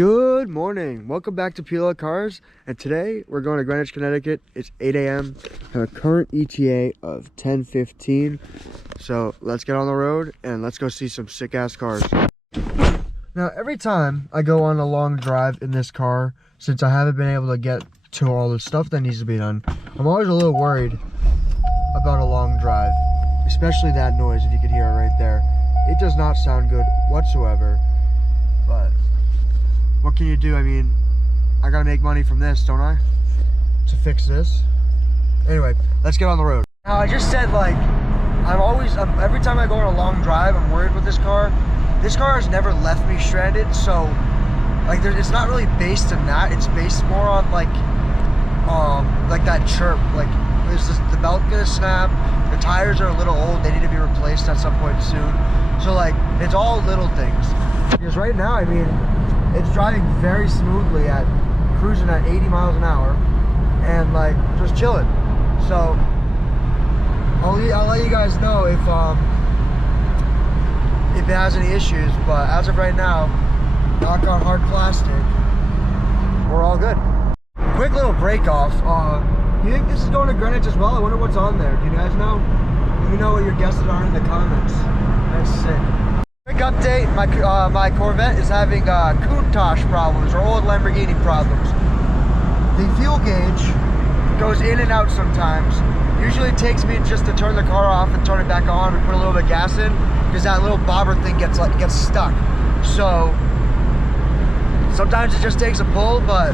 Good morning. Welcome back to Peel Out Cars. And today we're going to Greenwich, Connecticut. It's 8 a.m. Have a current ETA of 10:15. So let's get on the road and let's go see some sick ass cars. Now, every time I go on a long drive in this car, since I haven't been able to get to all the stuff that needs to be done, I'm always a little worried about a long drive, especially that noise. If you could hear it right there, it does not sound good whatsoever. But what can you do? I mean, I gotta make money from this, don't I? To fix this. Anyway, let's get on the road. Now, I just said, like, every time I go on a long drive, I'm worried with this car. This car has never left me stranded, so, like, it's not really based on that. It's based more on, like that chirp. Like, is the belt gonna snap? The tires are a little old. They need to be replaced at some point soon. So, like, it's all little things. Because right now, I mean, it's driving very smoothly at cruising at 80 miles an hour and like just chilling. So I'll let you guys know if it has any issues, but as of right now, knock on hard plastic, we're all good. Quick little break off. You think this is going to Greenwich as well? I wonder what's on there. Do you guys know? Let me know what your guesses are in the comments. That's sick. Quick update, my Corvette is having Countach problems, or old Lamborghini problems. The fuel gauge goes in and out sometimes. Usually it takes me just to turn the car off and turn it back on and put a little bit of gas in, because that little bobber thing gets stuck. So sometimes it just takes a pull, but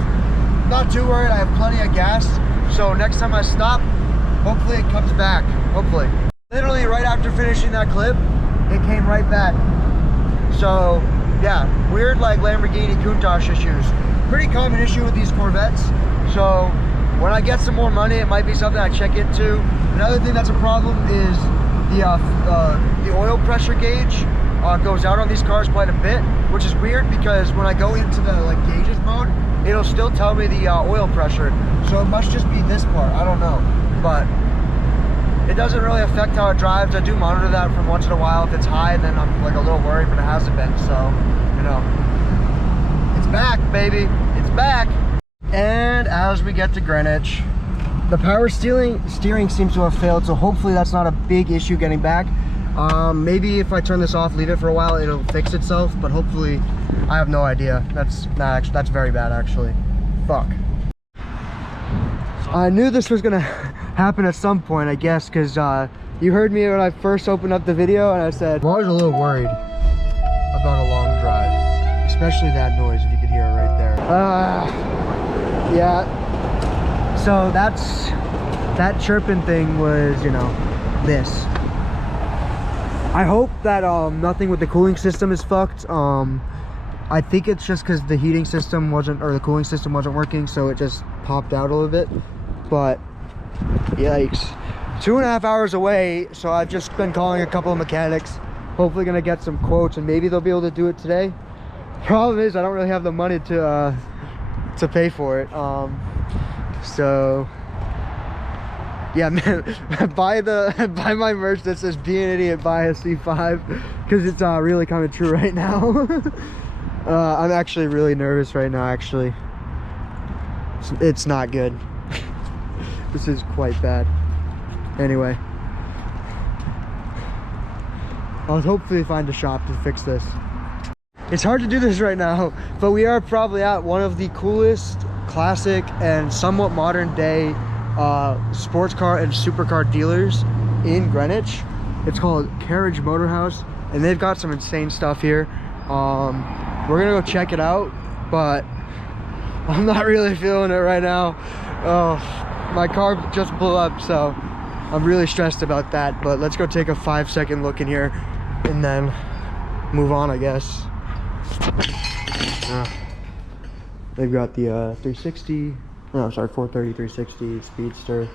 not too worried. I have plenty of gas. So next time I stop, hopefully it comes back, hopefully. Literally right after finishing that clip, it came right back. So yeah, weird like Lamborghini Countach issues. Pretty common issue with these Corvettes. So when I get some more money, it might be something I check into. Another thing that's a problem is the oil pressure gauge goes out on these cars quite a bit, which is weird because when I go into the like gauges mode, it'll still tell me the oil pressure. So it must just be this part, I don't know. But it doesn't really affect how it drives. I do monitor that from once in a while. If it's high, then I'm like a little worried, but it hasn't been, so, you know. It's back, baby. It's back. And as we get to Greenwich, the power steering seems to have failed, so hopefully that's not a big issue getting back. Maybe if I turn this off, leave it for a while, it'll fix itself, but hopefully, I have no idea. That's very bad, actually. Fuck. I knew this was gonna happen at some point, I guess, because you heard me when I first opened up the video and I said I'm always a little worried about a long drive, especially that noise, if you could hear it right there. Yeah, so that chirping thing was, you know, this. I hope that nothing with the cooling system is fucked. I think it's just because the heating system wasn't, or the cooling system wasn't working, so it just popped out a little bit. But yikes, 2.5 hours away. So I've just been calling a couple of mechanics, hopefully gonna get some quotes, and maybe they'll be able to do it today. Problem is I don't really have the money to pay for it. So yeah, man, buy my merch that says "Be an idiot, buy a C5," because it's really kind of true right now. I'm actually really nervous right now. Actually, it's not good. This is quite bad. Anyway, I'll hopefully find a shop to fix this. It's hard to do this right now, but we are probably at one of the coolest, classic, and somewhat modern day sports car and supercar dealers in Greenwich. It's called Carriage Motor House, and they've got some insane stuff here. We're gonna go check it out, but I'm not really feeling it right now. Oh, my car just blew up, so I'm really stressed about that. But let's go take a 5-second look in here and then move on, I guess. They've got the 360, no, sorry, 430 360 Speedster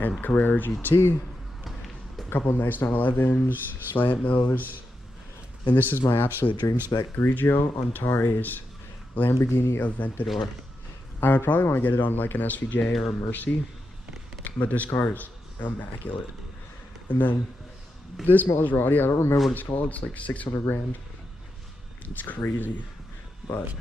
and Carrera GT. A couple of nice 911s, slant nose. And this is my absolute dream spec, Grigio Antares Lamborghini Aventador. I would probably want to get it on like an SVJ or a Mercy, but this car is immaculate. And then this Maserati, I don't remember what it's called. It's like 600 grand. It's crazy, but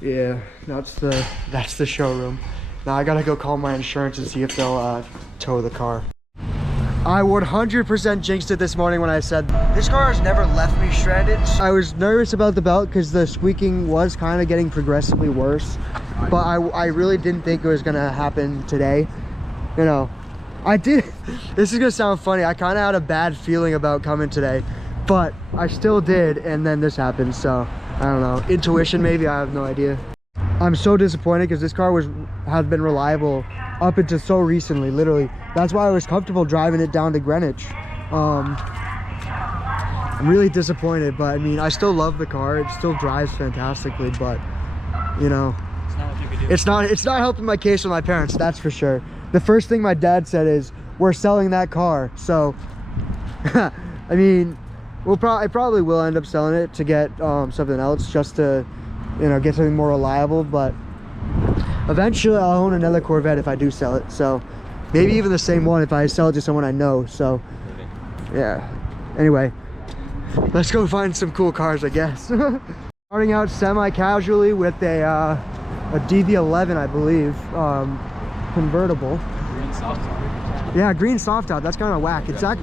Yeah, that's the showroom. Now I gotta go call my insurance and see if they'll tow the car. I 100% jinxed it this morning when I said this car has never left me stranded. I was nervous about the belt because the squeaking was kind of getting progressively worse, but I really didn't think it was gonna happen today. You know, I did. This is gonna sound funny. I kind of had a bad feeling about coming today, but I still did, and then this happened. So I don't know, intuition maybe, I have no idea. I'm so disappointed because this car has been reliable up until so recently, literally. That's why I was comfortable driving it down to Greenwich. I'm really disappointed, but I mean, I still love the car. It still drives fantastically, but you know, it's not what you could do. It's not helping my case with my parents, that's for sure. The first thing my dad said is, we're selling that car. So I mean, I probably will end up selling it to get something else, just to, you know, get something more reliable. But eventually I'll own another Corvette if I do sell it. So maybe even the same one if I sell it to someone I know. So yeah, anyway, let's go find some cool cars, I guess. Starting out semi-casually with a DB11, I believe, convertible. Green soft top. Yeah, green soft top. That's kind of whack. It's that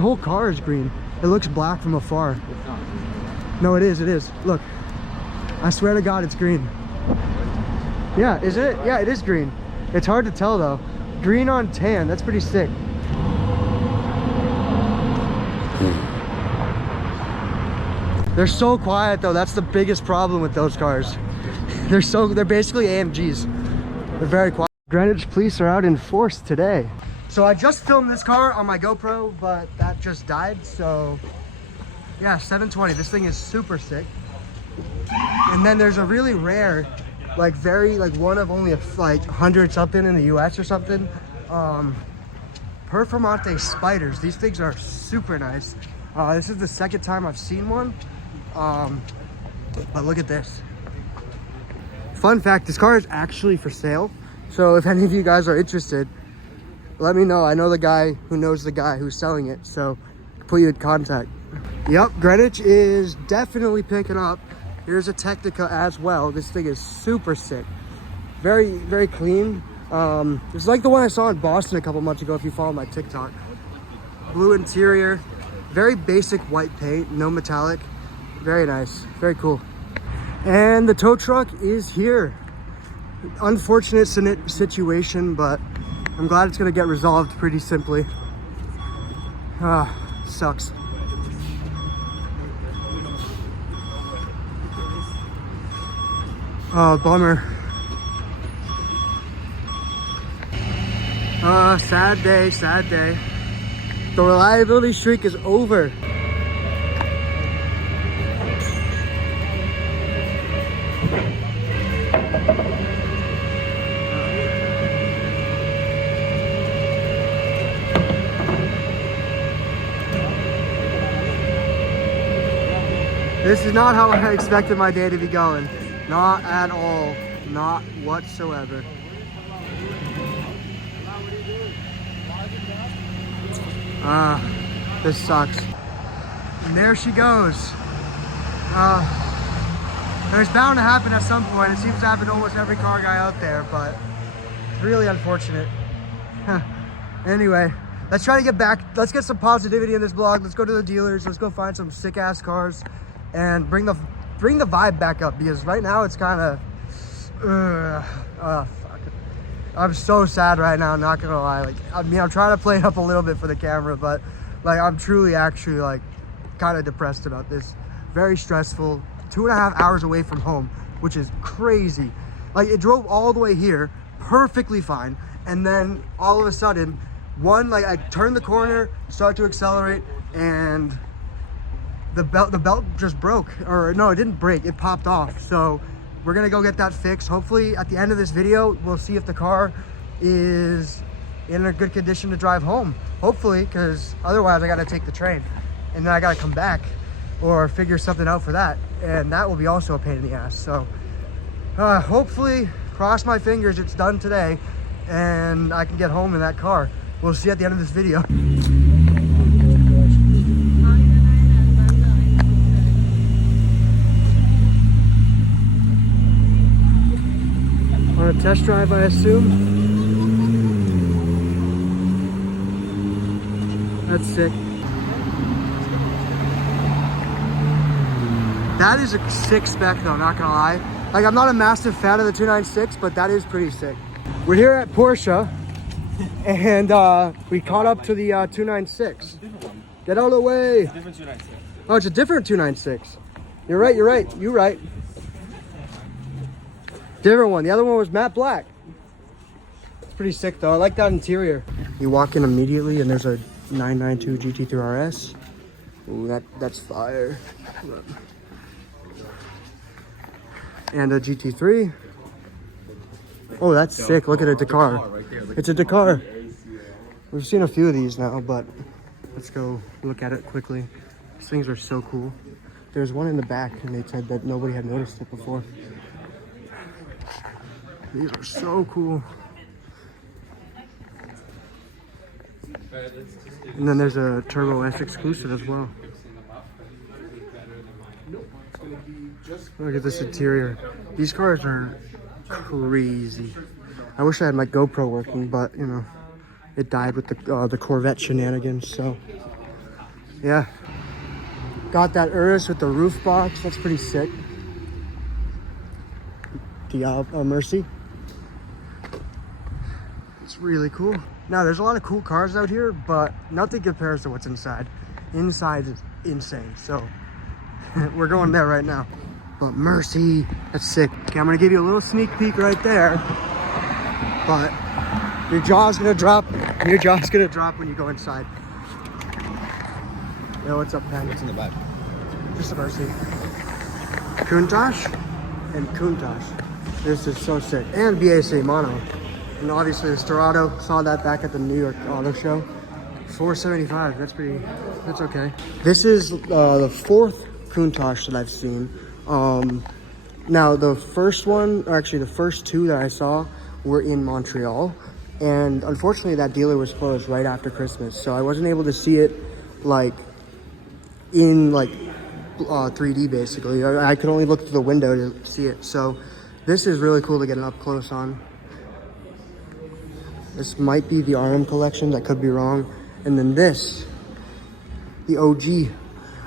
whole car is green. It looks black from afar. No, it is. Look, I swear to God, it's green. Yeah, is it? Yeah, it is green. It's hard to tell though. Green on tan. That's pretty sick. They're so quiet though. That's the biggest problem with those cars. They're basically AMGs. They're very quiet. Greenwich police are out in force today. So I just filmed this car on my GoPro, but that just died. So yeah, 720. This thing is super sick. And then there's a really rare, like one of only like 100 something in the US or something, Performante spiders. These things are super nice. This is the second time I've seen one, but look at this. Fun fact, this car is actually for sale. So if any of you guys are interested, let me know. I know the guy who knows the guy who's selling it, so put you in contact. Yep, Greenwich is definitely picking up. Here's a Technica as well. This thing is super sick. Very, very clean. It's like the one I saw in Boston a couple months ago, if you follow my TikTok. Blue interior, very basic white paint, no metallic. Very nice, very cool. And the tow truck is here. Unfortunate situation, but I'm glad it's gonna get resolved pretty simply. Sucks. Oh, bummer. Sad day, sad day. The reliability streak is over. This is not how I expected my day to be going. Not at all. Not whatsoever. This sucks. And there she goes. There's bound to happen at some point. It seems to happen to almost every car guy out there, but it's really unfortunate. Anyway, let's try to get back. Let's get some positivity in this vlog. Let's go to the dealers. Let's go find some sick ass cars and bring the vibe back up, because right now it's kind of fuck. I'm so sad right now, not gonna lie. Like, I mean, I'm trying to play it up a little bit for the camera, but like, I'm truly actually like kind of depressed about this. Very stressful. 2.5 hours away from home, which is crazy. Like, it drove all the way here perfectly fine, and then all of a sudden, like, I turned the corner, started to accelerate, and the belt just broke. Or no, it didn't break, it popped off. So we're gonna go get that fixed. Hopefully at the end of this video, we'll see if the car is in a good condition to drive home. Hopefully, because otherwise I gotta take the train and then I gotta come back or figure something out for that. And that will be also a pain in the ass. So hopefully, cross my fingers, it's done today and I can get home in that car. We'll see at the end of this video. a test drive, I assume. That's sick. That is a sick spec though, not gonna lie. Like, I'm not a massive fan of the 296, but that is pretty sick. We're here at Porsche, and we caught up to the 296. Get out of the way. Different 296. Oh, it's a different 296. You're right, you're right, you're right. Different one. The other one was matte black. It's pretty sick though. I like that interior. You walk in immediately and there's a 992 GT3 RS. Ooh, that's fire. And a GT3. Oh, that's sick. Look at a Dakar. It's a Dakar. We've seen a few of these now, but let's go look at it quickly. These things are so cool. There's one in the back and they said that nobody had noticed it before. These are so cool. And then there's a Turbo S exclusive as well. Look at this interior. These cars are crazy. I wish I had my GoPro working, but you know, it died with the Corvette shenanigans. So yeah, got that Urus with the roof box. That's pretty sick. The Mercy. It's really cool. Now there's a lot of cool cars out here, but nothing compares to what's inside. Inside is insane. So we're going there right now. But Mercy, that's sick. Okay, I'm gonna give you a little sneak peek right there. But your jaw's gonna drop. Your jaw's gonna drop when you go inside. Yo, what's up, Pen? What's in the back? Just a Mercy. Countach and Countach. This is so sick. And BAC mono. And obviously the Storado, saw that back at the New York Auto Show. $475, that's okay. This is the fourth Countach that I've seen. Now the first one, or actually the first two that I saw were in Montreal. And unfortunately that dealer was closed right after Christmas. So I wasn't able to see it like in like 3D basically. I could only look through the window to see it. So this is really cool to get an up close on. This might be the RM collection, I could be wrong. And then this, the OG.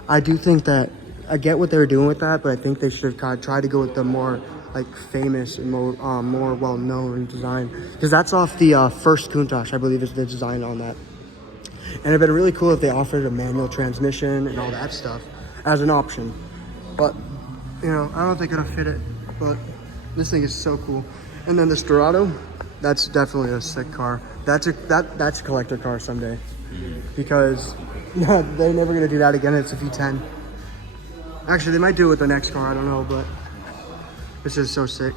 I do think that, I get what they were doing with that, but I think they should have kind of tried to go with the more like famous and more well-known design. Because that's off the first Countach, I believe is the design on that. And it'd been really cool if they offered a manual transmission and all that stuff as an option. But, you know, I don't think it'll fit it, but this thing is so cool. And then the Storado, that's definitely a sick car. That's a collector car someday, because they're never gonna do that again. It's a V10. Actually, they might do it with the next car. I don't know, but this is so sick.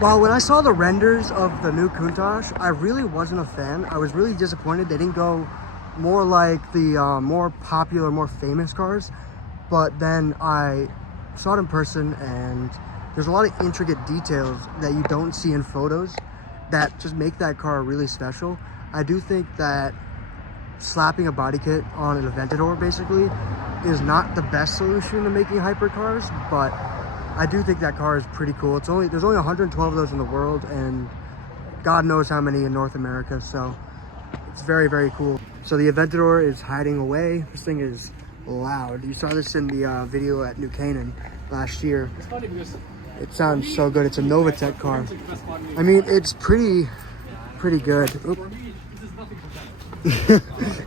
Well, when I saw the renders of the new Countach, I really wasn't a fan. I was really disappointed they didn't go more like the more popular, more famous cars. But then I saw it in person, and there's a lot of intricate details that you don't see in photos that just make that car really special. I do think that slapping a body kit on an Aventador basically is not the best solution to making hypercars, but I do think that car is pretty cool. There's only 112 of those in the world, and God knows how many in North America, so it's very, very cool. So the Aventador is hiding away. This thing is loud. You saw this in the video at New Canaan last year. It sounds so good. It's a Novatec car. I mean, it's pretty good.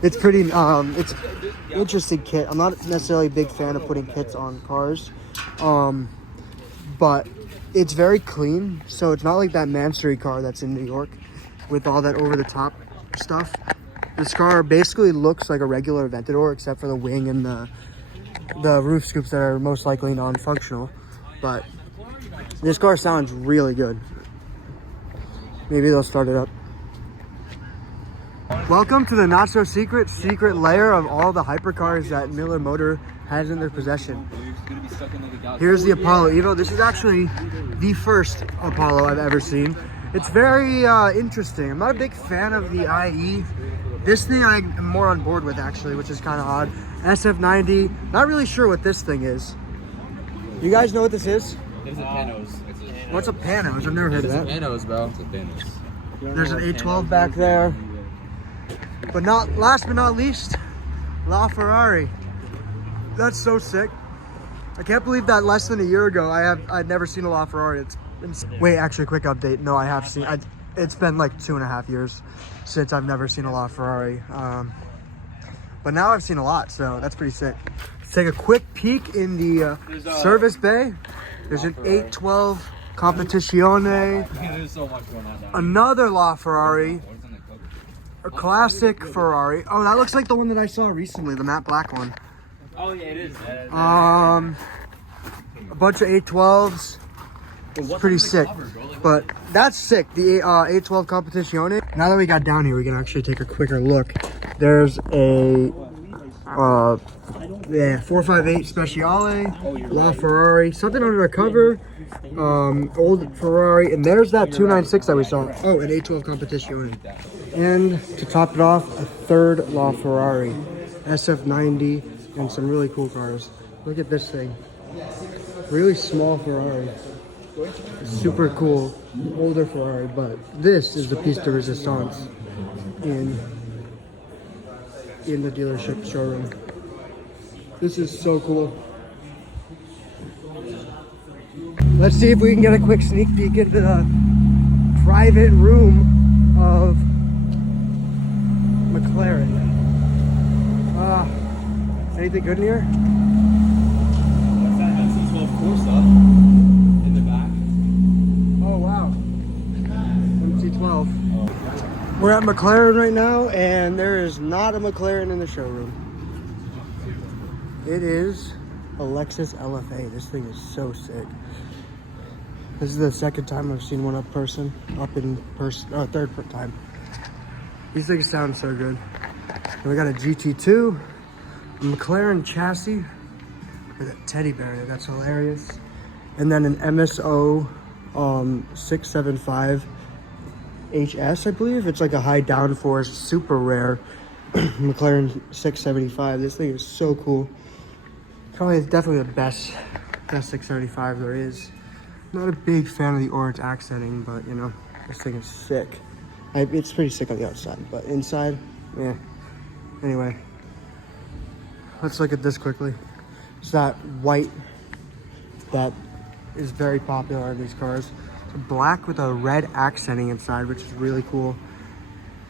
It's pretty, it's interesting kit. I'm not necessarily a big fan of putting kits on cars, but it's very clean. So it's not like that Mansory car that's in New York with all that over-the-top stuff. This car basically looks like a regular Aventador, except for the wing and the roof scoops that are most likely non-functional. But this car sounds really good. Maybe they'll start it up. Welcome to the not so secret layer of all the hypercars that Miller Motor has in their possession. Here's the Apollo Evo. This is actually the first Apollo I've ever seen. It's very interesting. I'm not a big fan of the IE. This thing I'm more on board with actually, which is kind of odd. SF90, not really sure what this thing is. You guys know what this is? It's a Panos. What's a Panos? I've never heard of that. Panos, bro. It's a Panos. There's an 812 back there. But last but not least, LaFerrari. That's so sick. I can't believe that less than a year ago I'd never seen a LaFerrari. Wait, actually, quick update. No, I have seen. It's been like 2.5 years since I've never seen a LaFerrari. But now I've seen a lot, so that's pretty sick. Let's take a quick peek in the service bay. There's an 812 Competizione. There's so much going on. Another LaFerrari. A classic Ferrari. Oh, that looks like the one that I saw recently, the matte black one. Oh yeah, it is. A bunch of 812s. It's pretty sick. But that's sick. The 812 Competizione. Now that we got down here, we can actually take a quicker look. There's a 458 Speciale, LaFerrari, something under the cover. Old Ferrari, and there's that 296 that we saw. Oh, an 812 Competizione. And to top it off, a third LaFerrari, SF90, and some really cool cars. Look at this thing. Really small Ferrari. Super cool, older Ferrari, but this is the piece de resistance in the dealership showroom. This is so cool. Let's see if we can get a quick sneak peek into the private room of McLaren. Anything good in here? What's that MC12 Corsa in the back? Oh wow, MC12. We're at McLaren right now, and there is not a McLaren in the showroom. It is a Lexus LFA. This thing is so sick. This is the second time I've seen one up in person, third time. These things sound so good. And we got a GT2, a McLaren chassis with a teddy bear. That's hilarious. And then an MSO 675 HS, I believe. It's like a high downforce, super rare McLaren 675. This thing is so cool. Probably definitely the best 675 there is. Not a big fan of the orange accenting, but you know, this thing is sick. It's pretty sick on the outside, but inside, yeah. Anyway, let's look at this quickly. It's that white that is very popular in these cars. It's black with a red accenting inside, which is really cool.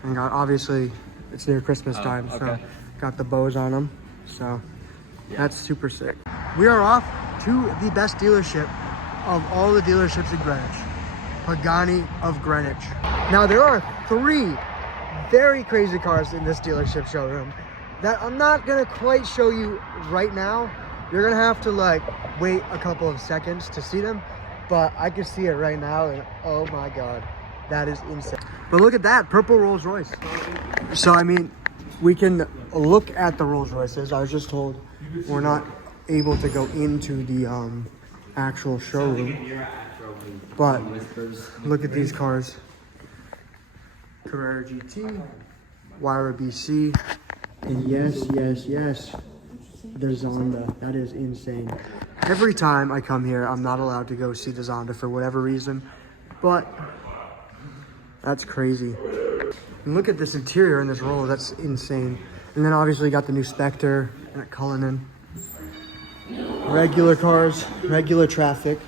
And obviously, it's near Christmas time, so got the bows on them. So that's super sick. We are off to the best dealership of all the dealerships in Greenwich, Pagani of Greenwich. Now there are 3 very crazy cars in this dealership showroom that I'm not gonna quite show you right now. You're gonna have to like wait a couple of seconds to see them, but I can see it right now, and oh my god, that is insane. But look at that, purple Rolls Royce. So I mean, we can look at the Rolls Royces. I was just told we're not able to go into the actual showroom, but look at these cars. Carrera GT, Wyra BC, and yes, the Zonda. That is insane. Every time I come here, I'm not allowed to go see the Zonda for whatever reason, but that's crazy. And look at this interior in this Roller, that's insane. And then obviously got the new Spectre and a Cullinan. Regular cars, regular traffic.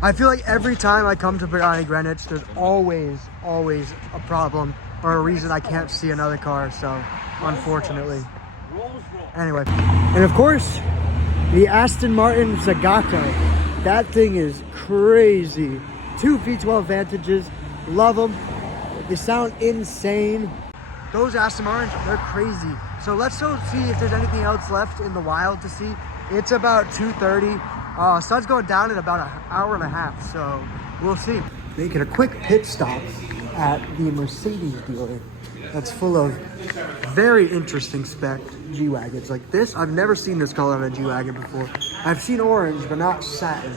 I feel like every time I come to Pagani Greenwich, there's always a problem or a reason I can't see another car, so unfortunately. Anyway, and of course, the Aston Martin Zagato. That thing is crazy. 2 V12 Vantages, love them. They sound insane. Those Aston Martins, they're crazy. So let's go see if there's anything else left in the wild to see. It's about 2:30. Sun's going down in about an hour and a half, so we'll see. Making a quick pit stop at the Mercedes dealer that's full of very interesting spec G-Wagons. Like this, I've never seen this color on a G-Wagon before. I've seen orange, but not satin.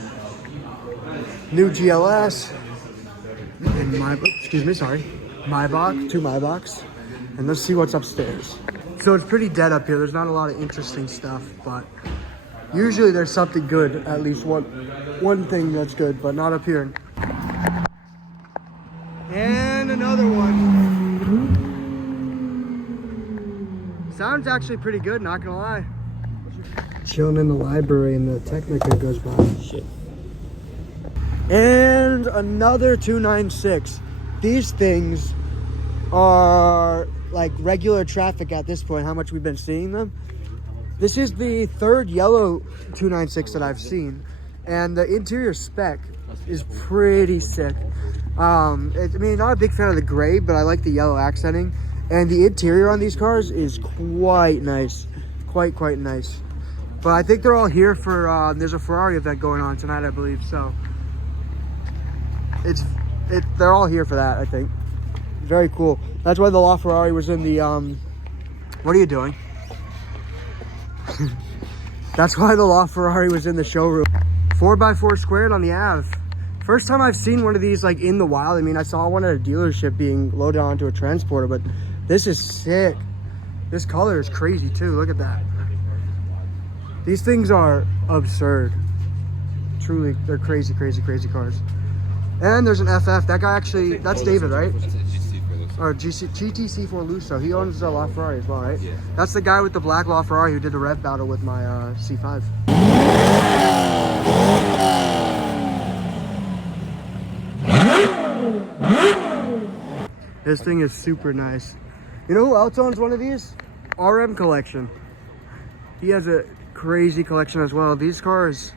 New GLS, and Maybach, 2 Maybachs. And let's see what's upstairs. So it's pretty dead up here. There's not a lot of interesting stuff, but Usually there's something good, at least one thing that's good, but not up here. And another one. Sounds actually pretty good, not gonna lie. Chilling in the library and the Technica goes by. Shit. And another 296. These things are like regular traffic at this point, how much we've been seeing them. This is the third yellow 296 that I've seen, and the interior spec is pretty sick. I mean, not a big fan of the gray, but I like the yellow accenting, and the interior on these cars is quite nice, quite nice. But I think they're all here for there's a Ferrari event going on tonight, I believe, so they're all here for that, I think. Very cool. That's why the LaFerrari was in the what are you doing? That's why the LaFerrari was in the showroom. 4x4 squared on the Ave. First time I've seen one of these like in the wild. I mean, I saw one at a dealership being loaded onto a transporter, but this is sick. This color is crazy too. Look at that. These things are absurd. Truly, they're crazy cars. And there's an FF. That guy actually, that's David, right? Or GTC4 Lusso. He owns a LaFerrari as well, right? Yeah. That's the guy with the black LaFerrari who did the rev battle with my C5. This thing is super nice. You know who else owns one of these? RM Collection. He has a crazy collection as well. These cars,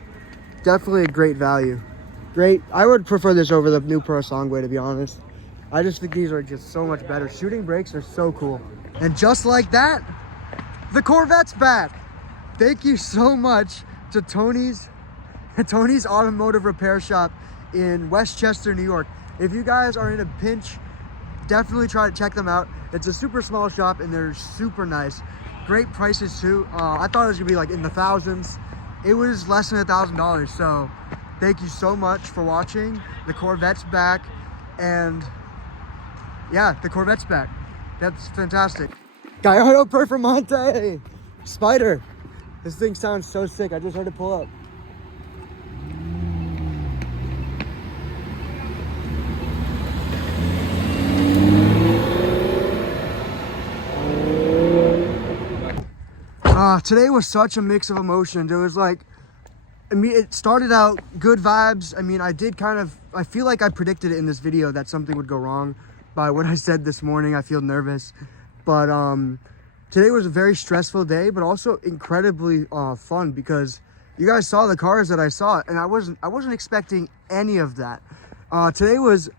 definitely a great value. Great. I would prefer this over the new Pro Songway, to be honest. I just think these are just so much better. Shooting brakes are so cool. And just like that, the Corvette's back. Thank you so much to Tony's Automotive Repair Shop in Westchester, New York. If you guys are in a pinch, definitely try to check them out. It's a super small shop and they're super nice. Great prices too. I thought it was gonna be like in the thousands. It was less than $1,000. So thank you so much for watching. The Corvette's back, and yeah, the Corvette's back. That's fantastic. Gallardo Performante Spider. This thing sounds so sick. I just heard it pull up. Today was such a mix of emotions. It was like, I mean, it started out good vibes. I mean, I feel like I predicted it in this video that something would go wrong by what I said this morning. I feel nervous, but today was a very stressful day, but also incredibly fun because you guys saw the cars that I saw, and I wasn't expecting any of that. Today was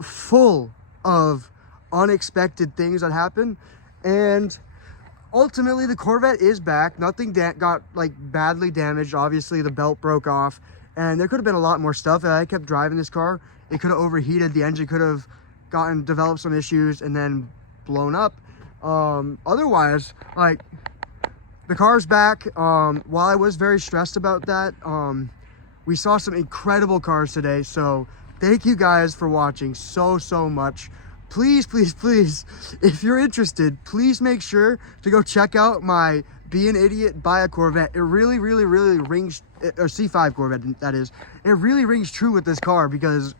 full of unexpected things that happened, and ultimately the Corvette is back. Nothing got like badly damaged. Obviously the belt broke off, and there could have been a lot more stuff. I kept driving this car. It could have overheated. The engine could have developed some issues and then blown up. Otherwise, like, the car's back. While I was very stressed about that, we saw some incredible cars today. So thank you guys for watching so much. Please, if you're interested, please make sure to go check out my Be an Idiot, Buy a Corvette. It really rings, or C5 Corvette, that is. It really rings true with this car because,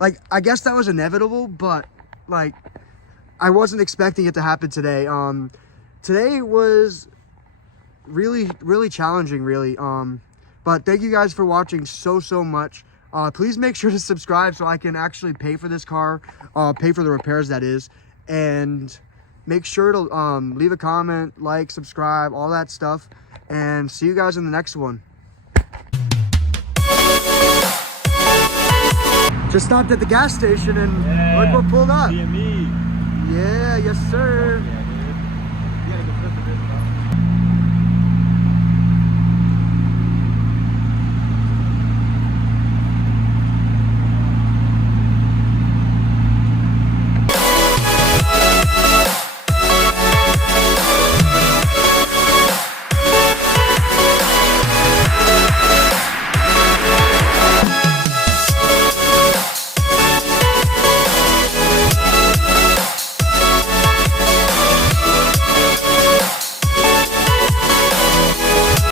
like, I guess that was inevitable, but, like, I wasn't expecting it to happen today. Today was really challenging, really. But thank you guys for watching so much. Please make sure to subscribe so I can actually pay for this car, pay for the repairs, that is, and make sure to leave a comment, like, subscribe, all that stuff, and see you guys in the next one. Just stopped at the gas station and look what pulled up. DME. Yeah, yes sir.